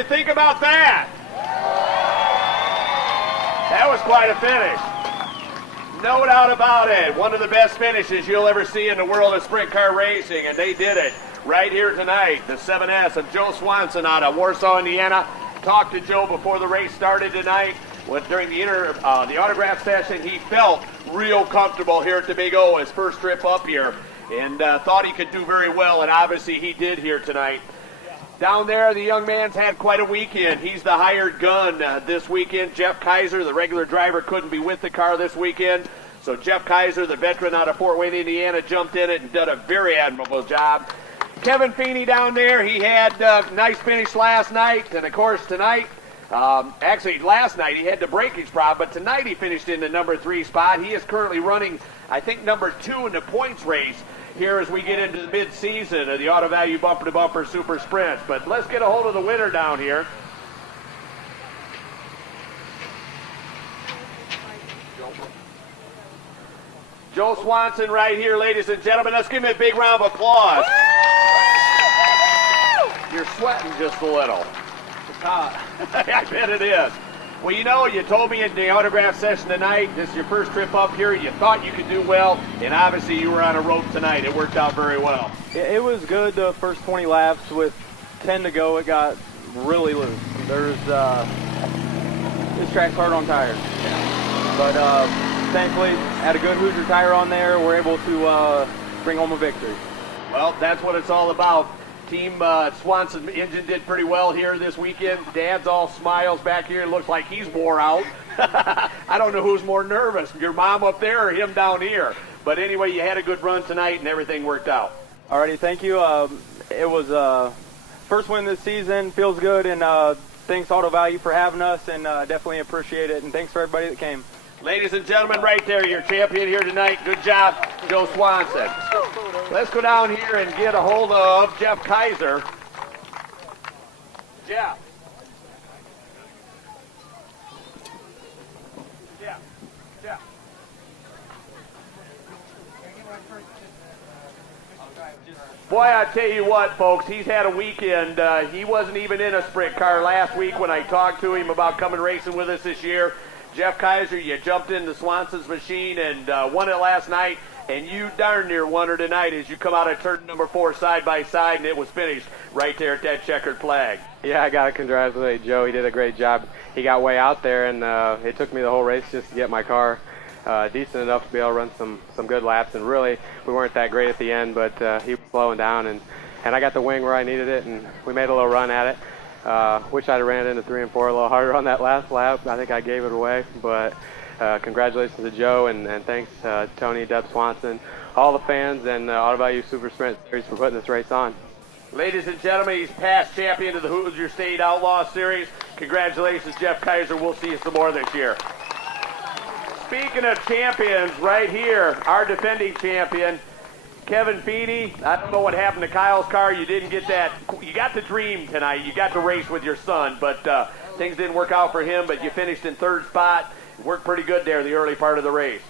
you think about that? That was quite a finish. No doubt about it. One of the best finishes you'll ever see in the world of sprint car racing, and they did it right here tonight. The 7S of Joe Swanson out of Warsaw, Indiana. Talked to Joe before the race started tonight. During the autograph session, he felt real comfortable here at the Big O, his first trip up here, and thought he could do very well, and obviously he did here tonight. Down there, the young man's had quite a weekend. He's the hired gun this weekend. Jeff Kaiser, the regular driver, couldn't be with the car this weekend. So Jeff Kaiser, the veteran out of Fort Wayne, Indiana, jumped in it and did a very admirable job. Kevin Feeney down there, he had a nice finish last night. And, of course, tonight, actually last night he had the breakage problem, but tonight he finished in the number 3 spot. He is currently running, I think, number 2 in the points race here as we get into the mid-season of the Auto Value Bumper to Bumper Super Sprints. But let's get a hold of the winner down here. Joe Swanson right here, ladies and gentlemen. Let's give him a big round of applause. You're sweating just a little. It's hot. I bet it is. Well, you know, you told me in the autograph session tonight, this is your first trip up here, you thought you could do well, and obviously you were on a rope tonight. It worked out very well. It was good the first 20 laps. With 10 to go, it got really loose. This track's hard on tires. But thankfully, had a good Hoosier tire on there. We're able to bring home a victory. Well, that's what it's all about. Team Swanson engine did pretty well here this weekend. Dad's all smiles back here. It looks like he's wore out. I don't know who's more nervous, your mom up there or him down here. But anyway, you had a good run tonight and everything worked out. Alrighty, thank you. It was first win this season. Feels good, and thanks Auto Value for having us, and definitely appreciate it. And thanks for everybody that came. Ladies and gentlemen, right there, your champion here tonight. Good job, Joe Swanson. Let's go down here and get a hold of Jeff Kaiser. Jeff. Jeff. Boy, I tell you what, folks, he's had a weekend. He wasn't even in a sprint car last week when I talked to him about coming racing with us this year. Jeff Kaiser, you jumped into Swanson's machine and won it last night, and you darn near won her tonight as you come out of turn number 4 side by side, and it was finished right there at that checkered flag. Yeah, I got to congratulate Joe. He did a great job. He got way out there, and it took me the whole race just to get my car decent enough to be able to run some good laps, and really we weren't that great at the end, but he was slowing down, and I got the wing where I needed it, and we made a little run at it. Wish I'd have ran into 3 and 4 a little harder on that last lap. I think I gave it away, but congratulations to Joe, and thanks Tony, Deb Swanson, all the fans, and Auto Value Super Sprint Series for putting this race on. Ladies and gentlemen, he's past champion of the Hoosier State Outlaw Series. Congratulations, Jeff Kaiser. We'll see you some more this year. Speaking of champions, right here, our defending champion, Kevin Feeney. I don't know what happened to Kyle's car. You didn't get that. You got the dream tonight. You got to race with your son, but things didn't work out for him, but you finished in 3rd spot. Worked pretty good there the early part of the race.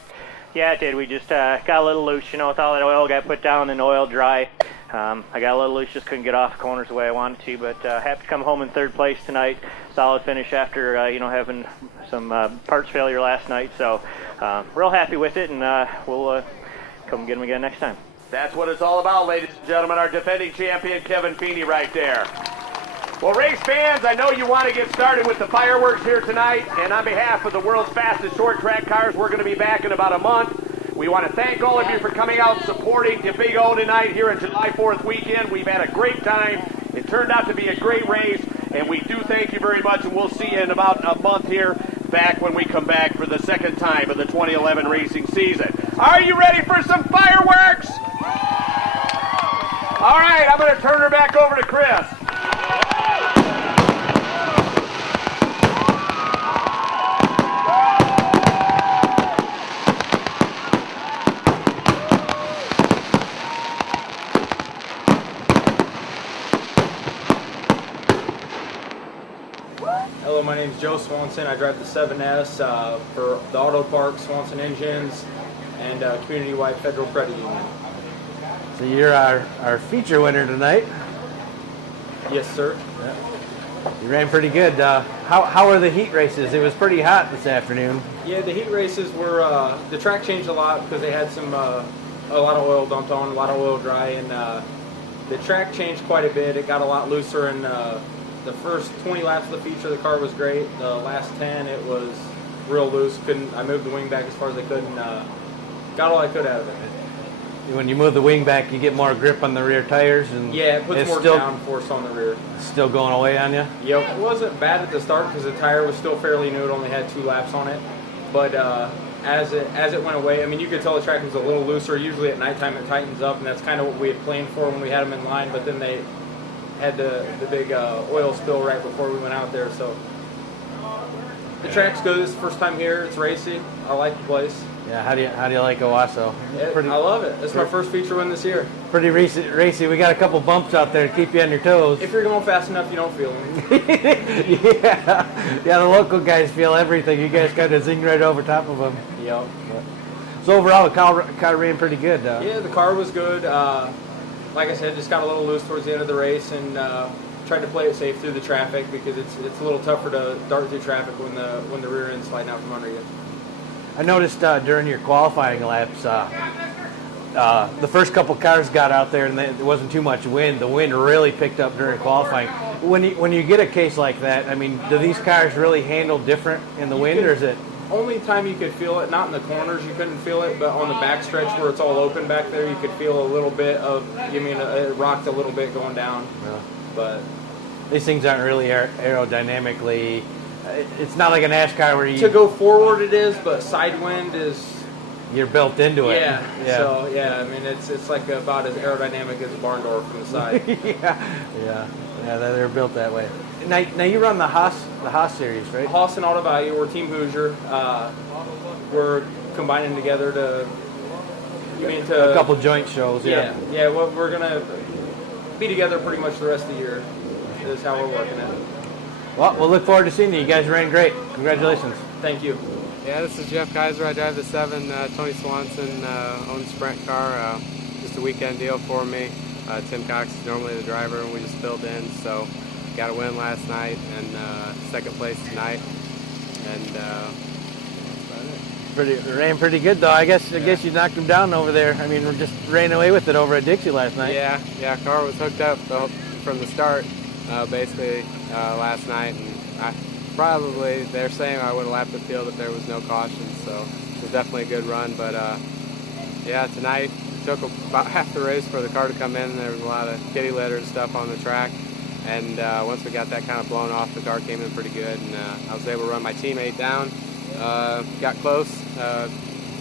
Yeah, it did. We just got a little loose, with all that oil got put down and the oil dry. I got a little loose, just couldn't get off the corners the way I wanted to, but happy to come home in 3rd place tonight. Solid finish after, having some parts failure last night. So real happy with it, and we'll come get them again next time. That's what it's all about, ladies and gentlemen. Our defending champion, Kevin Feeney, right there. Well, race fans, I know you want to get started with the fireworks here tonight, and on behalf of the world's fastest short track cars, we're going to be back in about a month. We want to thank all of you for coming out and supporting the Big O tonight here in July 4th weekend. We've had a great time. It turned out to be a great race, and we do thank you very much, and we'll see you in about a month here, back when we come back for the 2nd time of the 2011 racing season. Are you ready for some fireworks? All right, I'm going to turn her back over to Chris. Hello, my name is Joe Swanson. I drive the 7S for the Auto Park, Swanson Engines, and Community-Wide Federal Credit Union. So you're our feature winner tonight. Yes, sir. Yeah. You ran pretty good. How were the heat races? It was pretty hot this afternoon. Yeah, the heat races were, the track changed a lot because they had some, a lot of oil dumped on, a lot of oil dry, and the track changed quite a bit. It got a lot looser, and the first 20 laps of the feature, the car was great. The last 10, it was real loose. I moved the wing back as far as I could, and got all I could out of it. When you move the wing back, you get more grip on the rear tires, and yeah, it puts more downforce on the rear. Still going away on you? Yep, it wasn't bad at the start because the tire was still fairly new. It only had 2 laps on it, but as it went away, I mean, you could tell the track was a little looser. Usually at nighttime it tightens up, and that's kind of what we had planned for when we had them in line. But then they had the big oil spill right before we went out there, so the track's good. It's the first time here. It's racy. I like the place. Yeah, how do you like Owosso? I love it. It's my first feature win this year. Pretty racy. We got a couple bumps out there to keep you on your toes. If you're going fast enough, you don't feel them. yeah, the local guys feel everything. You guys kind of zing right over top of them. Yep. So overall, the car ran pretty good. Yeah, the car was good. Like I said, just got a little loose towards the end of the race, and tried to play it safe through the traffic because it's a little tougher to dart through traffic when the rear end's sliding out from under you. I noticed during your qualifying laps, the first couple cars got out there and there wasn't too much wind. The wind really picked up during qualifying. When you get a case like that, I mean, do these cars really handle different in the wind, or is it? Only time you could feel it, not in the corners, you couldn't feel it, but on the back stretch where it's all open back there, you could feel a little bit of, it rocked a little bit going down. Yeah. But these things aren't really aerodynamically. It's not like a NASCAR where to go forward it is, but side wind is. You're built into it. Yeah. So yeah, I mean it's like about as aerodynamic as a barn door from the side. yeah. They're built that way. Now you run the Haas series, right? Haas and Auto Value. We're Team Hoosier. We're combining together to. A couple joint shows. Yeah. Well, we're gonna be together pretty much the rest of the year. Is how we're working it. Well, we'll look forward to seeing you. You guys ran great. Congratulations. Thank you. Yeah, this is Jeff Kaiser. I drive the 7. Tony Swanson owns Sprint car. Just a weekend deal for me. Tim Cox is normally the driver, and we just filled in. So got a win last night and second place tonight. And ran pretty good though. I guess you knocked him down over there. I mean, we just ran away with it over at Dixie last night. Yeah. Car was hooked up from the start. Basically last night, and they're saying I would have lapped the field if there was no caution, so it was definitely a good run. But yeah, tonight it took about half the race for the car to come in. There was a lot of kitty litter and stuff on the track, and once we got that kind of blown off, the car came in pretty good, and I was able to run my teammate down. Got close.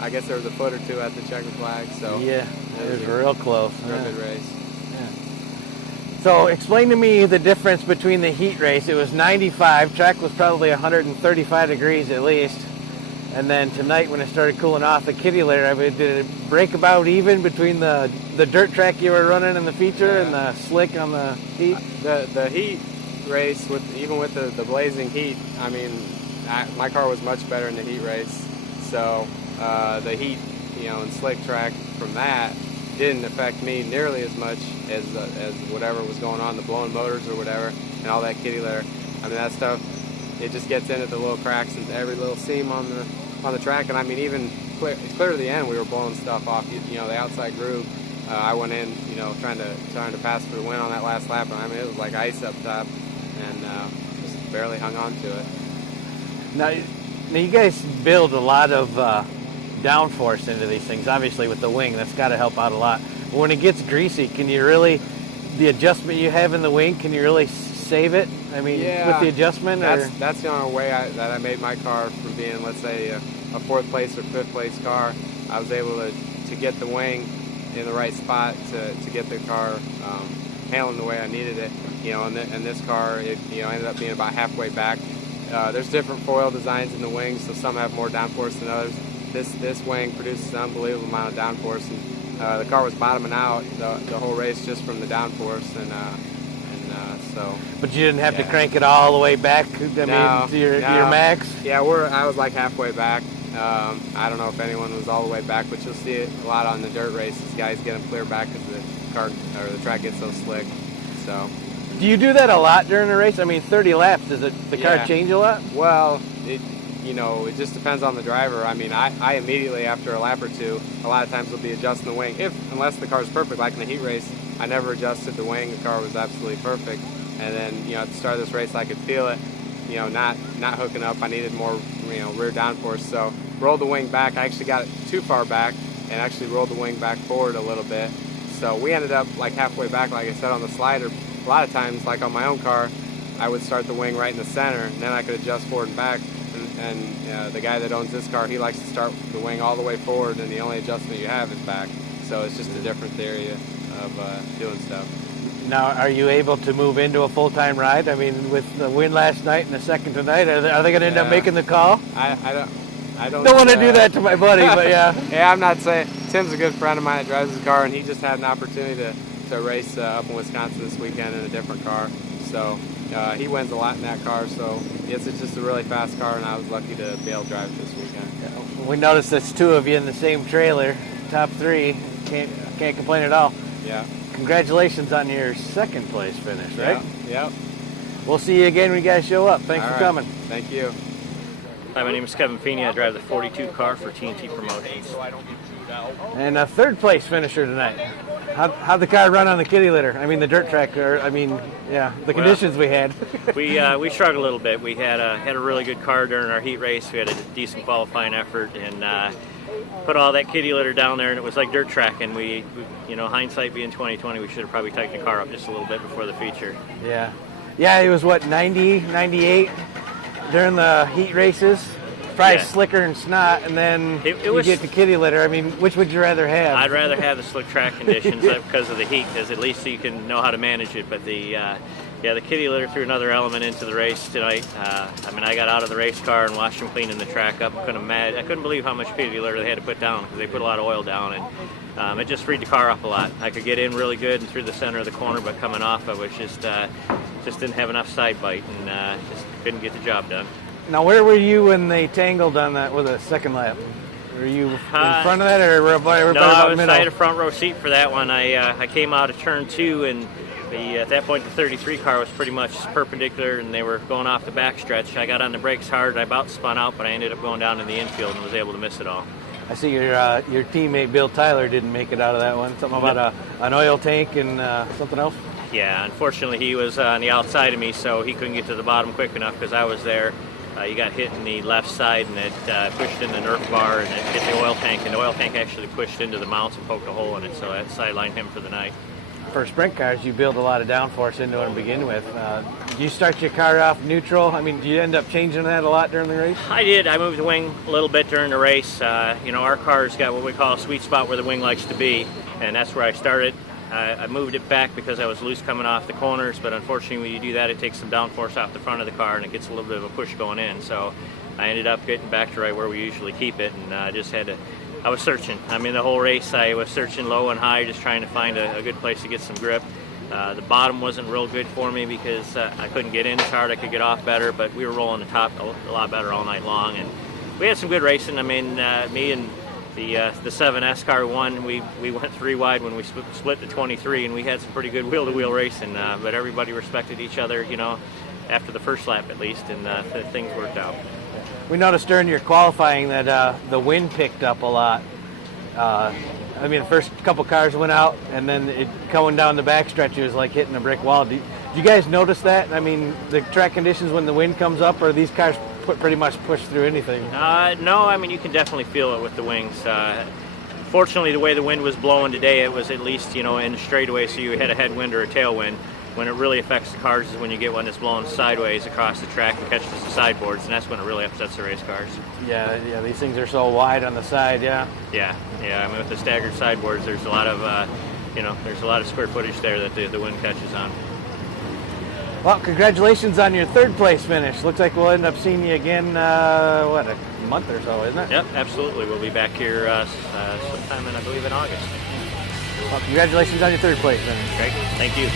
I guess there was a foot or two at the checkered flag. So yeah, it was real close. Real good race. So explain to me the difference between the heat race. It was 95, track was probably 135 degrees at least. And then tonight when it started cooling off, the kitty litter, I mean, did it break about even between the dirt track you were running in the feature and the slick on the heat? The heat race, even with the blazing heat, I mean, my car was much better in the heat race. So the heat, and slick track from that didn't affect me nearly as much as whatever was going on, the blowing motors or whatever, and all that kitty litter. I mean, that stuff, it just gets into the little cracks and every little seam on the track. And I mean, even clear to the end, we were blowing stuff off. The outside groove. I went in, trying to pass for the win on that last lap. And I mean, it was like ice up top, and just barely hung on to it. Now you guys build a lot of downforce into these things. Obviously, with the wing, that's got to help out a lot. But when it gets greasy, can you really, the adjustment you have in the wing, can you really save it? I mean, with the adjustment? That's the only way that I made my car from being, let's say, a 4th place or 5th place car. I was able to get the wing in the right spot to get the car handling the way I needed it. And this car, it ended up being about halfway back. There's different foil designs in the wings, so some have more downforce than others. This wing produces an unbelievable amount of downforce, and the car was bottoming out the whole race just from the downforce, and so. But you didn't have to crank it all the way back. To your max. Yeah, I was like halfway back. I don't know if anyone was all the way back, but you'll see it a lot on the dirt races. Guys get them clear back because the track gets so slick. So. Do you do that a lot during the race? I mean, 30 laps, does the car change a lot? Well, it just depends on the driver. I mean, I immediately after a lap or two, a lot of times will be adjusting the wing. Unless the car's perfect, like in the heat race, I never adjusted the wing. The car was absolutely perfect. And then, at the start of this race, I could feel it, not hooking up. I needed more, rear downforce. So rolled the wing back. I actually got it too far back and actually rolled the wing back forward a little bit. So we ended up like halfway back, like I said, on the slider. A lot of times, like on my own car, I would start the wing right in the center, and then I could adjust forward and back. And the guy that owns this car, he likes to start the wing all the way forward, and the only adjustment you have is back. So it's just a different theory of doing stuff. Now, are you able to move into a full-time ride? I mean, with the win last night and the second tonight, are they going to end up making the call? I don't want to do that to my buddy, but yeah. Yeah, I'm not saying. Tim's a good friend of mine that drives his car, and he just had an opportunity to race up in Wisconsin this weekend in a different car. So he wins a lot in that car. So it's just a really fast car, and I was lucky to be able to drive it this weekend. Yeah. We noticed there's two of you in the same trailer, top three. Can't complain at all. Yeah. Congratulations on your second place finish, right? Yep. We'll see you again when you guys show up. Thanks for coming. Thank you. Hi, my name is Kevin Feeney. I drive the 42 car for TNT Promotions. And a third place finisher tonight. How'd the car run on the kitty litter? I mean, the dirt track, the conditions we had. We struggled a little bit. We had a really good car during our heat race. We had a decent qualifying effort and put all that kitty litter down there, and it was like dirt track. And we hindsight being 2020, we should have probably tightened the car up just a little bit before the feature. Yeah. Yeah, it was 90, 98 during the heat races. Probably slicker and snot, and then you get the kitty litter. I mean, which would you rather have? I'd rather have the slick track conditions because of the heat, because at least you can know how to manage it. But the kitty litter threw another element into the race tonight. I got out of the race car and watched them cleaning the track up. I couldn't believe how much kitty litter they had to put down, because they put a lot of oil down, and it just freed the car up a lot. I could get in really good and through the center of the corner, but coming off, I was just didn't have enough side bite and just couldn't get the job done. Now, where were you when they tangled on that with a second lap? Were you in front of that, or were everybody about middle? I had a front row seat for that one. I came out of turn 2, and at that point the 33 car was pretty much perpendicular, and they were going off the backstretch. I got on the brakes hard. I about spun out, but I ended up going down in the infield and was able to miss it all. I see your teammate Bill Tyler didn't make it out of that one. Something about an oil tank and something else? Yeah, unfortunately he was on the outside of me, so he couldn't get to the bottom quick enough because I was there. He got hit in the left side, and it pushed in the Nerf bar, and it hit the oil tank, and the oil tank actually pushed into the mounts and poked a hole in it, so that sidelined him for the night. For sprint cars, you build a lot of downforce into it to begin with. Do you start your car off neutral? I mean, do you end up changing that a lot during the race? I did. I moved the wing a little bit during the race. Our car's got what we call a sweet spot where the wing likes to be, and that's where I started. I moved it back because I was loose coming off the corners, but unfortunately when you do that, it takes some downforce off the front of the car and it gets a little bit of a push going in. So I ended up getting back to right where we usually keep it, and I was searching. The whole race I was searching low and high, just trying to find a good place to get some grip. The bottom wasn't real good for me because I couldn't get in as hard. I could get off better, but we were rolling the top a lot better all night long, and we had some good racing. Me and the 7S car won. We went 3 wide when we split the 23, and we had some pretty good wheel-to-wheel racing, but everybody respected each other, after the first lap at least, and things worked out. We noticed during your qualifying that the wind picked up a lot. The first couple cars went out, and then it coming down the backstretch, it was like hitting a brick wall. Do you guys notice that? The track conditions when the wind comes up, or these cars pretty much push through anything? No, you can definitely feel it with the wings. Fortunately, the way the wind was blowing today, it was at least, in the straightaway, so you had a headwind or a tailwind. When it really affects the cars is when you get one that's blowing sideways across the track and catches the sideboards, and that's when it really upsets the race cars. Yeah, these things are so wide on the side, yeah. Yeah. With the staggered sideboards, there's a lot of, there's a lot of square footage there that the wind catches on. Well, congratulations on your third place finish. Looks like we'll end up seeing you again, a month or so, isn't it? Yep, absolutely. We'll be back here sometime I believe in August. Well, congratulations on your third place finish. Great. Thank you.